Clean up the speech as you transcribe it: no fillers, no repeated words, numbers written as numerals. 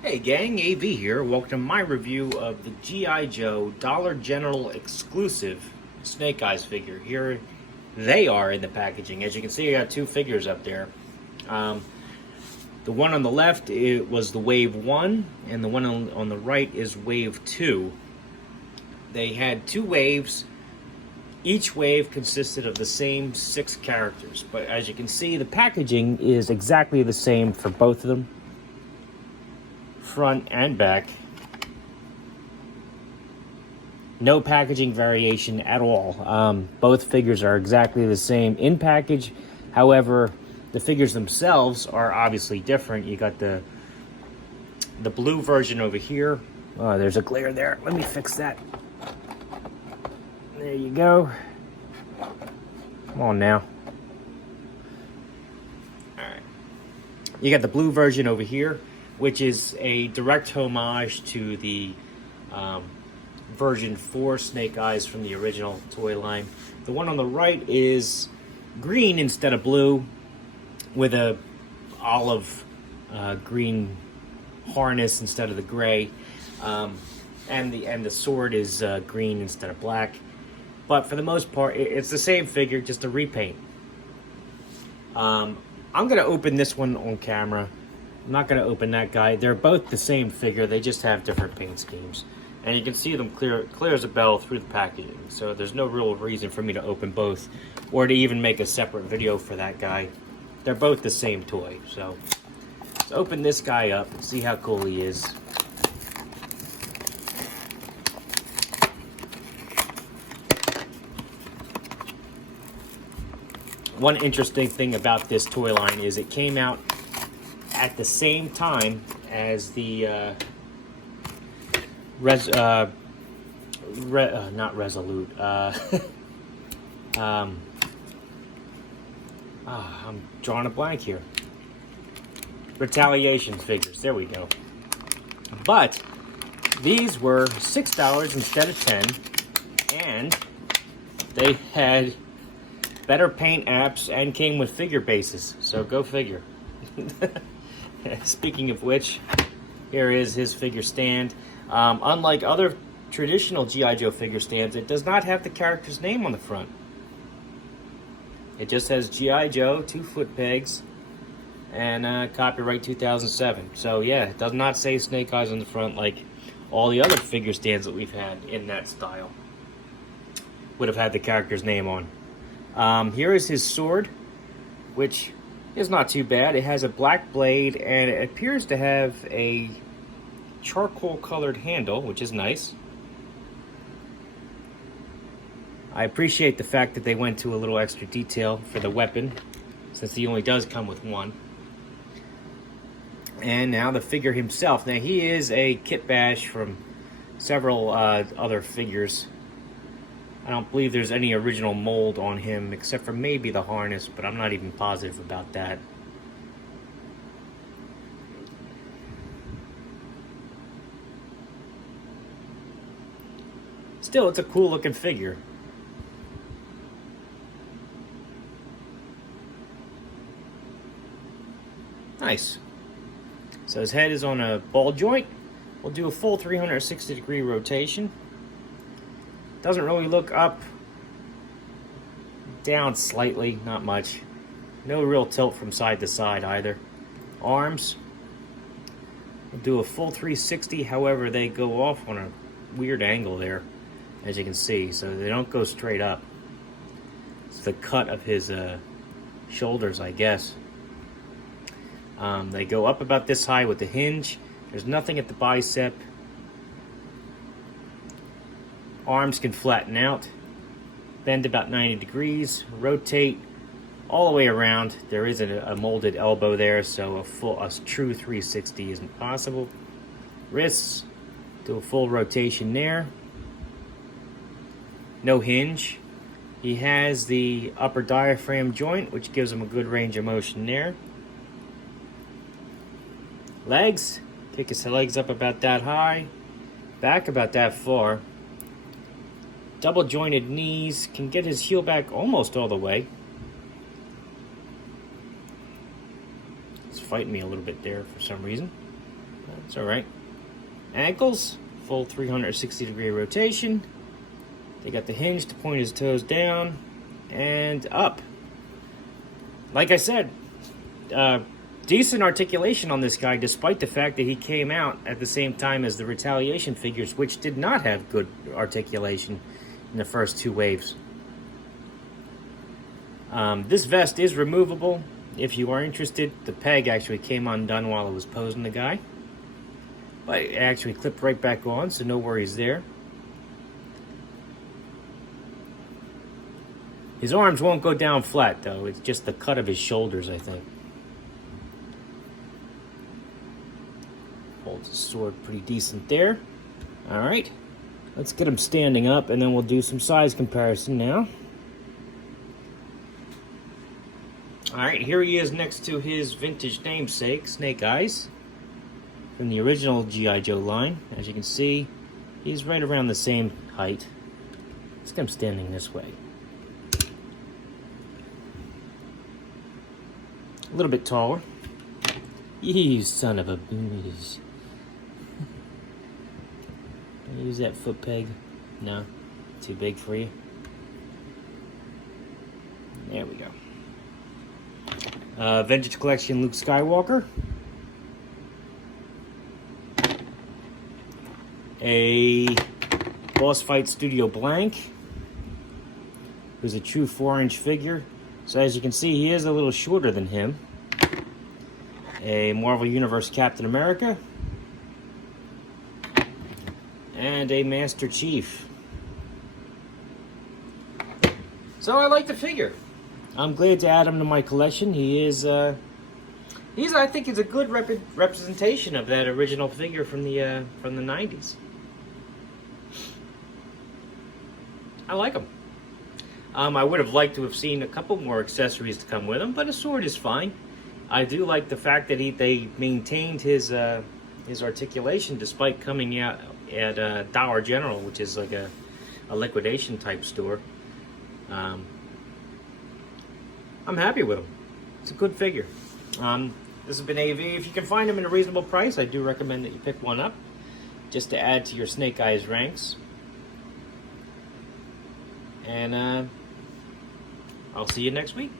Hey gang, AV here. Welcome to my review of the G.I. Joe Dollar General exclusive Snake Eyes figure. Here they are in the packaging. As you can see, I got two figures up there. The one on the left, it was the Wave 1, and the one on the right is Wave 2. They had two waves. Each wave consisted of the same 6 characters, but as you can see, the packaging is exactly the same for both of them. Front and back. No packaging variation at all. Both figures are exactly the same in package. However, the figures themselves are obviously different. You got the blue version over here. Oh, there's a glare there. Let me fix that. There you go. Come on now. Alright. You got the blue version over here, which is a direct homage to the version 4 Snake Eyes from the original toy line. The one on the right is green instead of blue, with a olive green harness instead of the gray, and the sword is green instead of black. But for the most part, it's the same figure, just a repaint. I'm gonna open this one on camera. I'm not going to open that guy. They're both the same figure. They just have different paint schemes. And you can see them clear as a bell through the packaging. So there's no real reason for me to open both or to even make a separate video for that guy. They're both the same toy. So let's open this guy up and see how cool he is. One interesting thing about this toy line is it came out at the same time as the not Resolute. I'm drawing a blank here. Retaliation figures. There we go. But these were $6 instead of $10, and they had better paint apps and came with figure bases. So go figure. Speaking of which, here is his figure stand. Unlike other traditional G.I. Joe figure stands, it does not have the character's name on the front. It just has G.I. Joe, 2 foot pegs, and copyright 2007. So yeah, it does not say Snake Eyes on the front like all the other figure stands that we've had in that style would have had the character's name on. Here is his sword, which is not too bad. It has a black blade and it appears to have a charcoal colored handle, which is nice. I appreciate the fact that they went to a little extra detail for the weapon, since he only does come with one. And now the figure himself. Now he is a kit bash from several other figures. I don't believe there's any original mold on him, except for maybe the harness, but I'm not even positive about that. Still, it's a cool looking figure. Nice. So his head is on a ball joint. We'll do a full 360-degree rotation. Doesn't really look up, down slightly, not much. No real tilt from side to side either. Arms, we'll do a full 360, however they go off on a weird angle there, as you can see, so they don't go straight up. It's the cut of his shoulders, I guess. They go up about this high with the hinge. There's nothing at the bicep. Arms can flatten out, bend about 90 degrees, rotate all the way around. There isn't a molded elbow there, so a true 360 isn't possible. Wrists, do a full rotation there. No hinge. He has the upper diaphragm joint, which gives him a good range of motion there. Legs, kick his legs up about that high, back about that far. Double jointed knees, can get his heel back almost all the way. It's fighting me a little bit there for some reason. That's all right. Ankles, full 360-degree rotation. They got the hinge to point his toes down and up. Like I said, decent articulation on this guy, despite the fact that he came out at the same time as the Retaliation figures, which did not have good articulation in the first two waves. This vest is removable if you are interested. The peg actually came undone while I was posing the guy, but it actually clipped right back on, so no worries there. His arms won't go down flat, though. It's just the cut of his shoulders, I think. Holds his sword pretty decent there. All right. Let's get him standing up, and then we'll do some size comparison now. All right, here he is next to his vintage namesake, Snake Eyes, from the original G.I. Joe line. As you can see, he's right around the same height. Let's get him standing this way. A little bit taller. You son of a bitch. Use that foot peg. No, too big for you. There we go. Vintage Collection Luke Skywalker. A Boss Fight Studio Blank. Who's a true 4-inch figure. So as you can see, he is a little shorter than him. A Marvel Universe Captain America. And a Master Chief. So I like the figure. I'm glad to add him to my collection. He is, I think, is a good representation of that original figure from the 90s. I like him. I would have liked to have seen a couple more accessories to come with him, but a sword is fine. I do like the fact that they maintained his articulation despite coming out at Dollar General, which is like a liquidation type store. I'm happy with him. It's a good figure. This has been AV. If you can find them in a reasonable price, I do recommend that you pick one up just to add to your Snake Eyes ranks. And I'll see you next week.